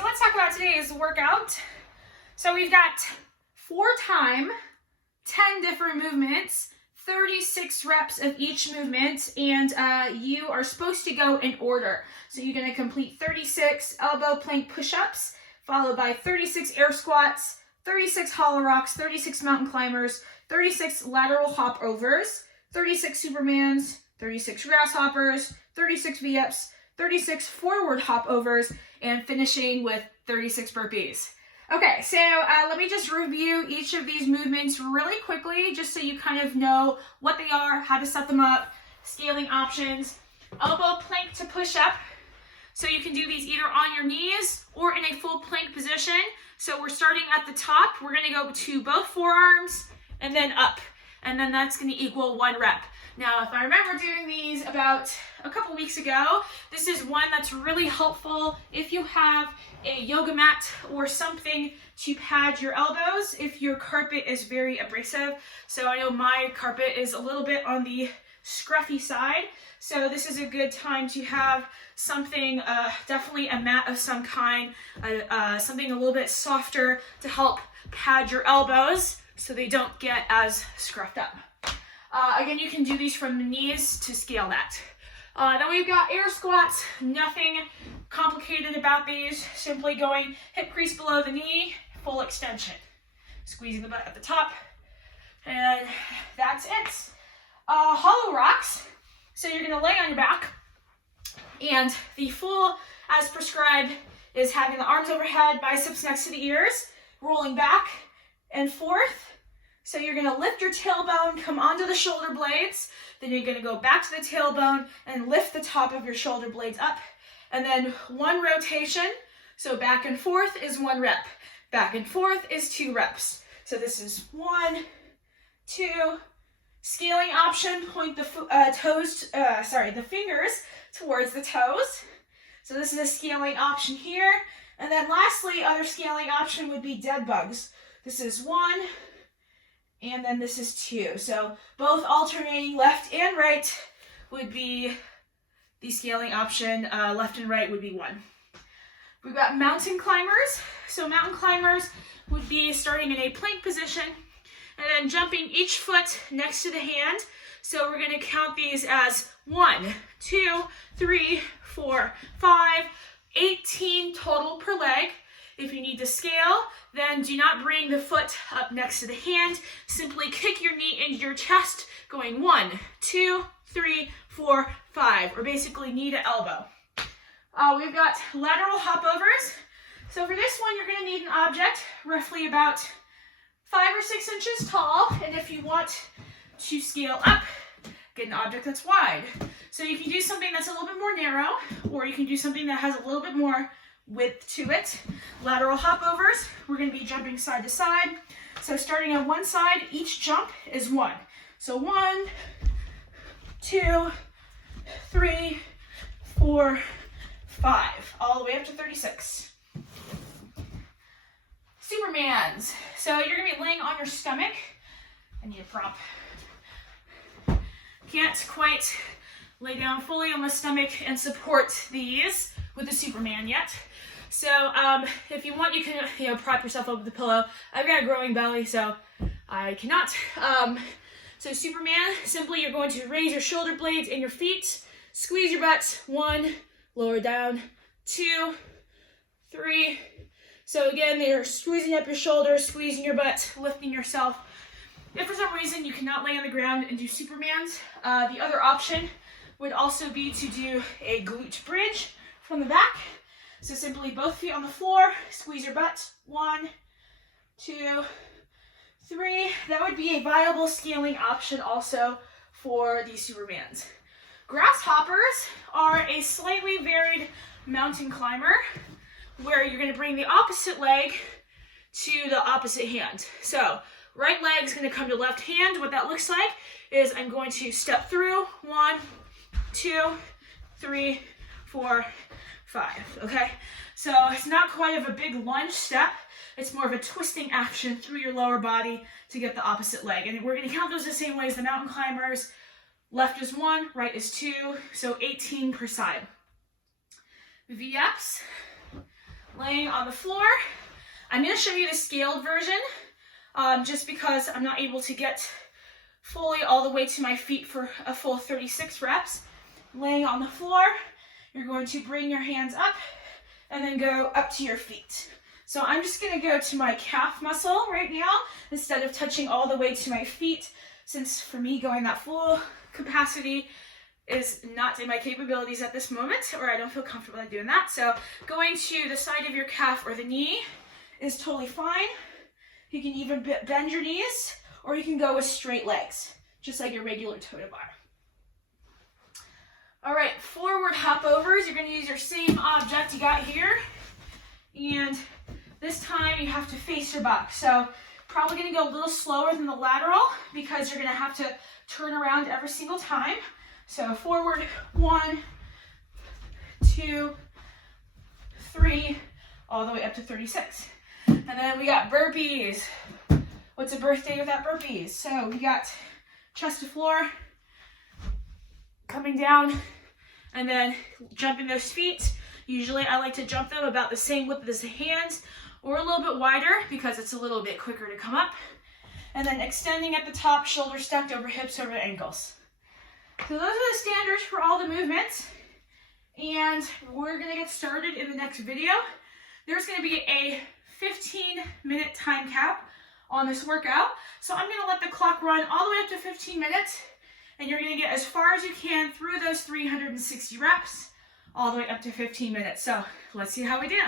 so let's talk about today's workout. So we've got 4x 10 different movements, 36 reps of each movement, and you are supposed to go in order. So you're gonna complete 36 elbow plank push-ups, followed by 36 air squats, 36 hollow rocks, 36 mountain climbers, 36 lateral hop overs, 36 supermans, 36 grasshoppers, 36 V-ups, 36 forward hop overs, and finishing with 36 burpees. Okay, so let me just review each of these movements really quickly, just so you kind of know what they are, how to set them up, scaling options. Elbow plank to push up. So you can do these either on your knees or in a full plank position. So we're starting at the top. We're gonna go to both forearms and then up. And then that's gonna equal 1 rep. Now, if I remember doing these about a couple weeks ago, this is one that's really helpful if you have a yoga mat or something to pad your elbows if your carpet is very abrasive. So I know my carpet is a little bit on the scruffy side. So this is a good time to have something, definitely a mat of some kind, something a little bit softer to help pad your elbows so they don't get as scruffed up. Again, you can do these from the knees to scale that. Then we've got air squats. Nothing complicated about these. Simply going hip crease below the knee, full extension. Squeezing the butt at the top. And that's it. Hollow rocks. So you're going to lay on your back. And the full, as prescribed, is having the arms overhead, biceps next to the ears, rolling back and forth. So you're gonna lift your tailbone, come onto the shoulder blades, then you're gonna go back to the tailbone and lift the top of your shoulder blades up. And then 1 rotation, so back and forth is 1 rep. Back and forth is 2 reps. So this is 1, 2, scaling option, point the the fingers towards the toes. So this is a scaling option here. And then lastly, other scaling option would be dead bugs. This is 1, and then this is 2. So both alternating left and right would be the scaling option. Left and right would be 1. We've got mountain climbers. So mountain climbers would be starting in a plank position and then jumping each foot next to the hand. So we're going to count these as 1, 2, 3, 4, 5, 18 total per leg. If you need to scale, then do not bring the foot up next to the hand. Simply kick your knee into your chest, going 1, 2, 3, 4, 5, or basically knee to elbow. We've got lateral hop overs. So for this one, you're going to need an object roughly about 5 or 6 inches tall. And if you want to scale up, get an object that's wide. So you can do something that's a little bit more narrow, or you can do something that has a little bit more width to it. Lateral hop overs, we're going to be jumping side to side. So starting on one side, each jump is 1. So 1, 2, 3, 4, 5, all the way up to 36. Supermans. So you're going to be laying on your stomach. I need a prop. Can't quite lay down fully on the stomach and support these with the Superman yet. So if you want, you can prop yourself up with the pillow. I've got a growing belly, so I cannot. So Superman, simply you're going to raise your shoulder blades and your feet, squeeze your butt, 1, lower down, 2, 3. So again, you're squeezing up your shoulders, squeezing your butt, lifting yourself. If for some reason you cannot lay on the ground and do Supermans, the other option would also be to do a glute bridge from the back. So simply both feet on the floor, squeeze your butt, 1, 2, 3. That would be a viable scaling option also for these Supermans. Grasshoppers are a slightly varied mountain climber where you're going to bring the opposite leg to the opposite hand. So right leg is going to come to left hand. What that looks like is I'm going to step through, 1, 2, 3, 4, 5, okay? So it's not quite of a big lunge step. It's more of a twisting action through your lower body to get the opposite leg. And we're going to count those the same way as the mountain climbers. Left is 1, right is 2, so 18 per side. V-ups. laying on the floor. I'm going to show you the scaled version just because I'm not able to get fully all the way to my feet for a full 36 reps. Laying on the floor, you're going to bring your hands up and then go up to your feet. So I'm just going to go to my calf muscle right now instead of touching all the way to my feet, since for me going that full capacity is not in my capabilities at this moment, or I don't feel comfortable doing that. So going to the side of your calf or the knee is totally fine. You can even bend your knees, or you can go with straight legs, just like your regular toe to bar. All right, forward hop overs. You're going to use your same object you got here, and this time you have to face your butt. So probably going to go a little slower than the lateral because you're going to have to turn around every single time. So forward, 1, 2, 3, all the way up to 36. And then we got burpees. What's a birthday without burpees? So we got chest to floor, coming down, and then jumping those feet. Usually I like to jump them about the same width as the hands, or a little bit wider because it's a little bit quicker to come up. And then extending at the top, shoulders stacked over hips over ankles. So those are the standards for all the movements. And we're gonna get started in the next video. There's gonna be a 15-minute time cap on this workout. So I'm gonna let the clock run all the way up to 15 minutes, and you're gonna get as far as you can through those 360 reps, all the way up to 15 minutes. So let's see how we do.